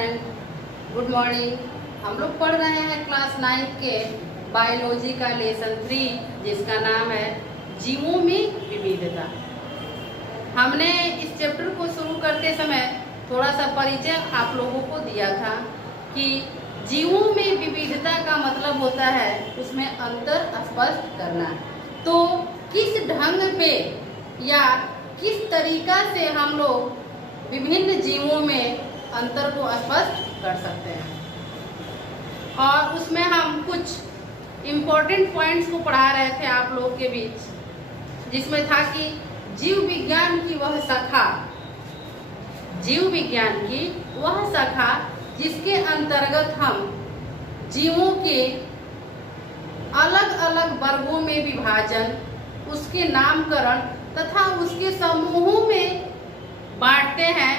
Student, good morning. हम लोग पढ़ रहे हैं क्लास 9 के बायोलॉजी का लेसन 3 जिसका नाम है जीवों में विविधता। हमने इस चैप्टर को शुरू करते समय थोड़ा सा परिचय आप लोगों को दिया था कि जीवों में विविधता का मतलब होता है उसमें अंतर स्पष्ट करना। तो किस ढंग पे या किस तरीका से हम लोग विभिन्न जीवों में अंतर को स्पष्ट कर सकते हैं, और उसमें हम कुछ इम्पोर्टेंट पॉइंट्स को पढ़ा रहे थे आप लोगों के बीच, जिसमें था कि जीव विज्ञान की वह शाखा, जीव विज्ञान की वह शाखा जिसके अंतर्गत हम जीवों के अलग अलग वर्गों में विभाजन, उसके नामकरण तथा उसके समूहों में बांटते हैं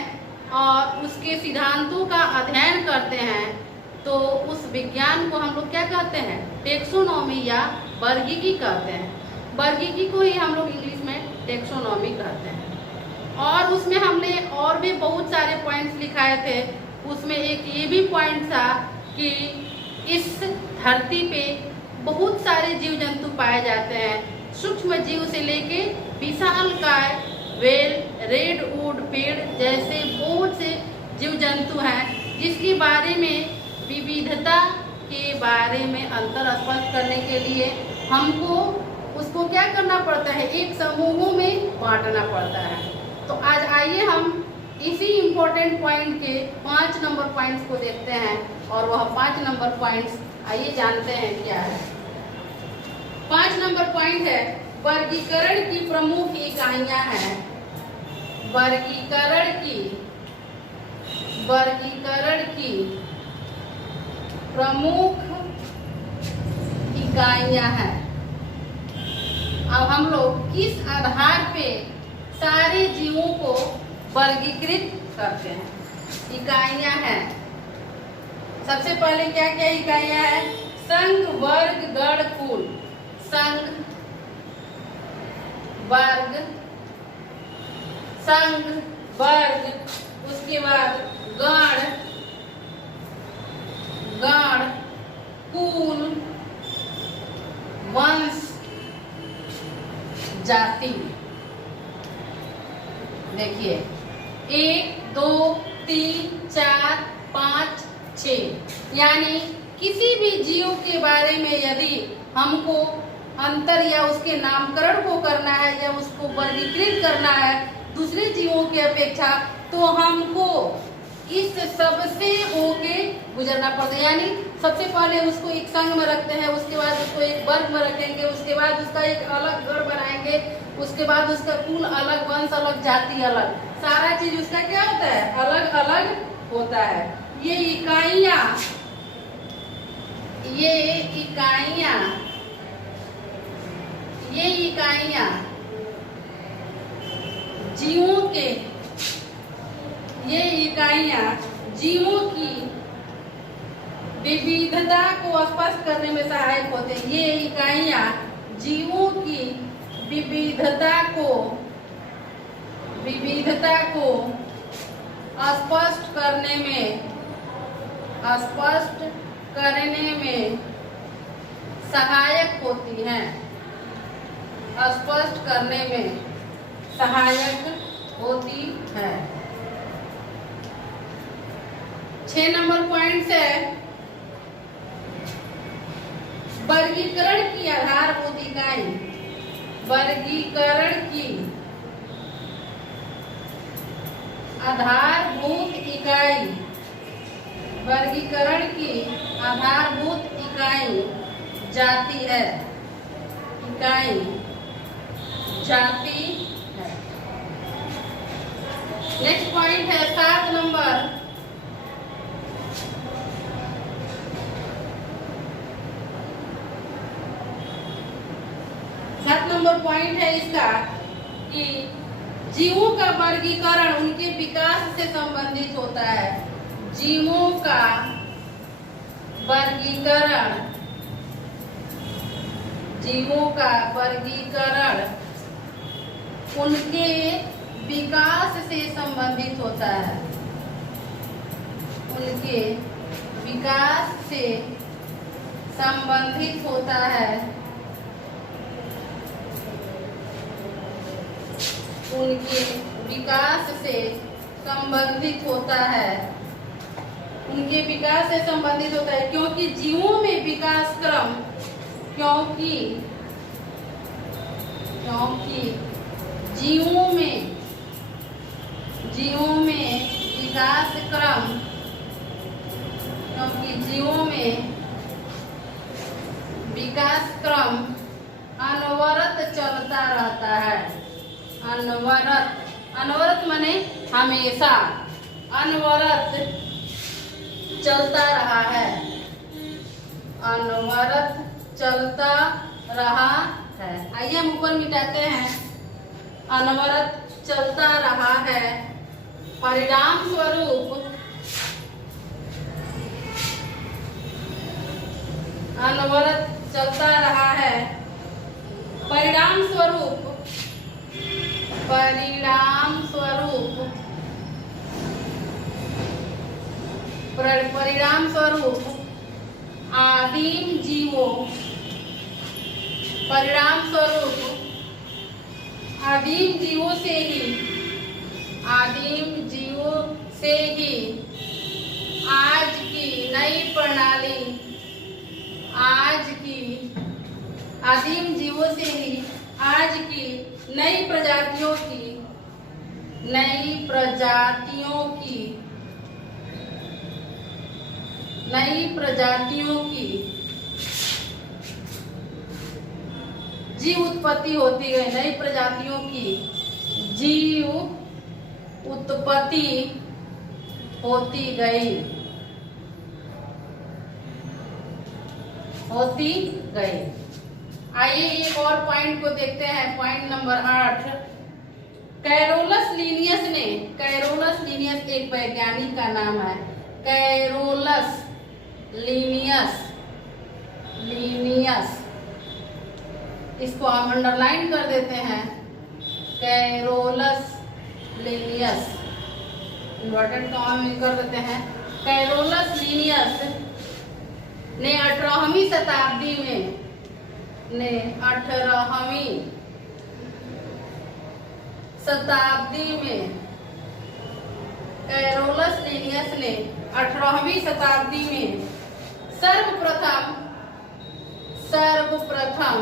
और उसके सिद्धांतों का अध्ययन करते हैं। तो उस विज्ञान को हम लोग क्या कहते हैं? टेक्सोनॉमी या वर्गीकी कहते हैं। वर्गीकी को ही हम लोग इंग्लिश में टेक्सोनॉमी कहते हैं। और उसमें हमने और भी बहुत सारे पॉइंट्स लिखाए थे। उसमें एक ये भी पॉइंट था कि इस धरती पे बहुत सारे जीव जंतु पाए जाते हैं, सूक्ष्म जीव से लेके विशालकाय वेल, रेडवुड पेड़ जैसे बहुत से जीव जंतु हैं, जिसके बारे में विविधता के बारे में अंतर स्पष्ट करने के लिए हमको उसको क्या करना पड़ता है? एक समूहों में बांटना पड़ता है। तो आज आइए हम इसी इम्पोर्टेंट पॉइंट के 5 नंबर पॉइंट्स को देखते हैं, और वह 5 नंबर पॉइंट्स आइए जानते हैं क्या है। 5 नंबर पॉइंट है वर्गीकरण की प्रमुख इकाइयां हैं। वर्गीकरण की प्रमुख इकाइयां हैं। अब हम लोग किस आधार पे सारे जीवों को वर्गीकृत करते हैं? इकाइयां हैं। सबसे पहले क्या क्या इकाइयां हैं? संघ, वर्ग, गण, कुल। संघ, वर्ग, संघ, वर्ग, उसके बाद गण, कुल, वंश, जाति। देखिए 1, 2, 3, 4, 5, 6, यानी किसी भी जीव के बारे में यदि हमको अंतर या उसके नामकरण को करना है या उसको वर्गीकृत करना है दूसरे जीवों की अपेक्षा, तो हमको इस सबसे होके गुजरना पड़ता है। यानी सबसे पहले उसको एक संघ में रखते हैं, उसके बाद उसको एक वर्ग में रखेंगे, उसके बाद उसका एक अलग गण बनाएंगे, उसके बाद उसका कुल अलग, वंश अलग, जाति अलग, सारा चीज उसका क्या होता है? अलग अलग होता है। ये इकाइयां जीवों की विविधता को स्पष्ट करने में सहायक होते हैं। ये इकाइयां जीवों की विविधता को स्पष्ट करने में सहायक होती हैं। स्पष्ट करने में सहायक होती है। 6 नंबर पॉइंट है वर्गीकरण की आधारभूत इकाई। वर्गीकरण की आधारभूत इकाई जाति है। नेक्स्ट पॉइंट है 7 नंबर। 7 नंबर पॉइंट है इसका कि जीवों का वर्गीकरण उनके विकास से संबंधित होता है। जीवों का वर्गीकरण उनके विकास से संबंधित होता है। उनके विकास से संबंधित होता है। उनके विकास से संबंधित होता है। उनके विकास से संबंधित होता है क्योंकि जीवों में विकास क्रम क्योंकि जीवों में विकास क्रम क्योंकि जीवों में विकास क्रम अनवरत चलता रहता है। अनवरत माने हमेशा, अनवरत चलता रहा है, अनवरत चलता रहा है। आइए हम ऊपर मिटाते हैं। अनवरत चलता रहा है, परिणाम स्वरूप अनवरत चलता रहा है, परिणाम स्वरूप आदिम जीवों से ही आज की नई प्रणाली आदिम जीवों से ही आज की नई प्रजातियों की जीव उत्पत्ति होती गई। नई प्रजातियों की जीव उत्पत्ति होती गई। आइए एक और पॉइंट को देखते हैं। Point number 8। कैरोलस लीनियस एक वैज्ञानिक का नाम है। कैरोलस लीनियस, इसको हम अंडरलाइन कर देते हैं। कैरोलस लीनियस, इन्वर्टेड कॉमा में कर देते हैं। कैरोलस लीनियस ने 18वीं शताब्दी में कैरोलस लीनियस ने 18वीं शताब्दी में सर्वप्रथम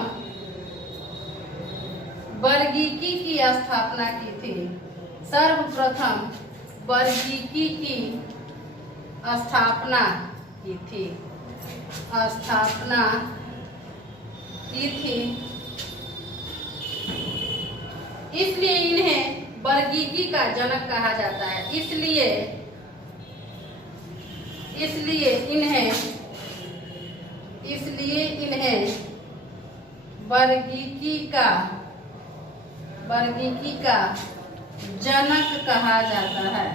वर्गीकी की स्थापना की थी। सर्वप्रथम वर्गीकी की स्थापना की थी। इसलिए इन्हें वर्गीकी का जनक कहा जाता है। इसलिए इन्हें वर्गीकी का जनक कहा जाता है।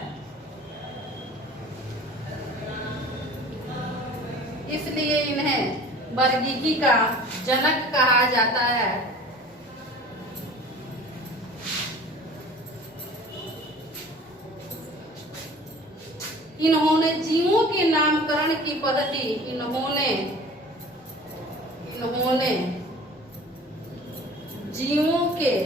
इसलिए इन्हें वर्गीकी का जनक कहा जाता है। इन्होंने जीवों के नामकरण की पद्धति इन्होंने जीवों के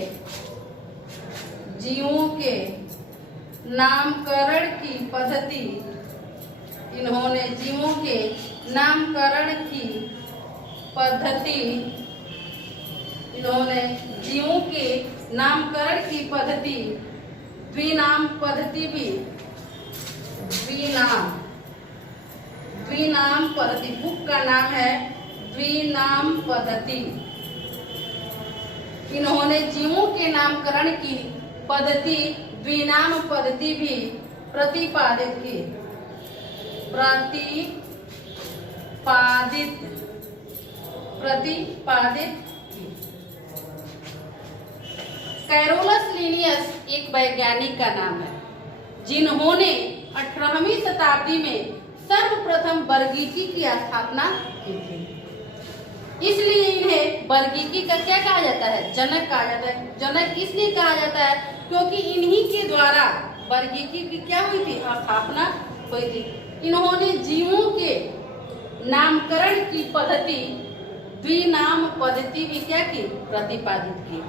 नामकरण की पद्धति द्विनाम पद्धति बुक का नाम है द्विनाम पद्धति। इन्होंने जीवों के नामकरण की पद्धति द्विनाम पद्धति भी प्रतिपादित की। कैरोलस लीनियस एक वैज्ञानिक का नाम है जिन्होंने 18वीं शताब्दी में सर्वप्रथम वर्गीकी की स्थापना की थी। इसलिए इन्हें वर्गीकी का क्या कहा जाता है? जनक कहा जाता है। जनक इसलिए कहा जाता है क्योंकि इन्हीं के द्वारा वर्गीकी की क्या हुई थी? स्थापना हुई थी। इन्होंने जीवों के नामकरण की पद्धति द्विनाम पद्धति भी क्या की, प्रतिपादित की।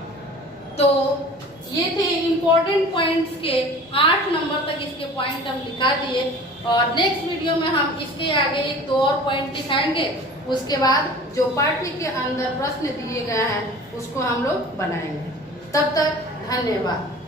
तो ये थे इम्पोर्टेंट पॉइंट्स के 8 नंबर तक इसके पॉइंट हम लिखा दिए, और नेक्स्ट वीडियो में हम इसके आगे 1-2 और पॉइंट दिखाएंगे। उसके बाद जो पार्टी के अंदर प्रश्न दिए गए हैं उसको हम लोग बनाएंगे। तब तक धन्यवाद।